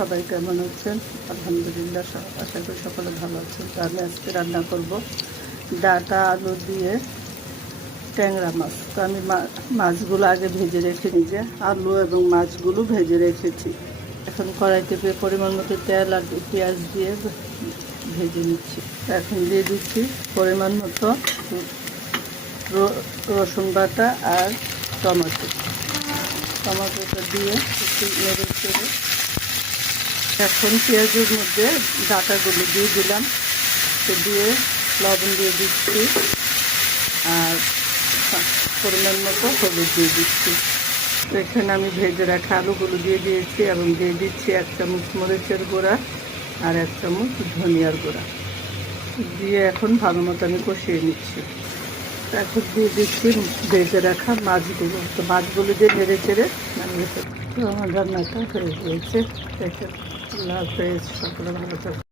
সবাই কেমন আছেন? আলহামদুলিল্লাহ, আশা করি সকলে ভালো আছেন। তো আমি আজকে রান্না করব ডাঁটা আলু দিয়ে ট্যাংরা মাছ। তো আমি মাছগুলো আগে ভেজে রেখে নিজে আলু এবং মাছগুলো ভেজে রেখেছি। এখন কড়াইতে পরিমাণ মতো তেল আর পেঁয়াজ দিয়ে ভেজে নিচ্ছি। এখন দিয়ে দিচ্ছি পরিমাণ মতো রসুন বাটা আর টমেটোটা দিয়ে একটু নেড়ে চেড়ে এখন পেঁয়াজের মধ্যে ডাঁটাগুলো দিয়ে দিলাম। তো দিয়ে লবণ দিয়ে দিচ্ছি আর পরিমাণ মতো হলুদ দিয়ে দিচ্ছি। তো এখানে আমি ভেজে রাখা আলুগুলো দিয়ে দিয়েছি এবং দিয়ে দিচ্ছি 1 চামচ মরিচের গুঁড়া আর 1 চামচ ধনিয়ার গুঁড়া দিয়ে এখন ভালো মতো আমি কষিয়ে নিচ্ছি। এখন দিয়ে দিচ্ছি ভেজে রাখা মাছগুলো। তো মাছগুলো দিয়ে নেড়ে চেড়ে নামিয়ে ফেলছি। তো আমার রান্নাটা হয়ে গিয়েছে। দেখে আল্লাহ হাফেজ, সকলে ভালো থাকবে।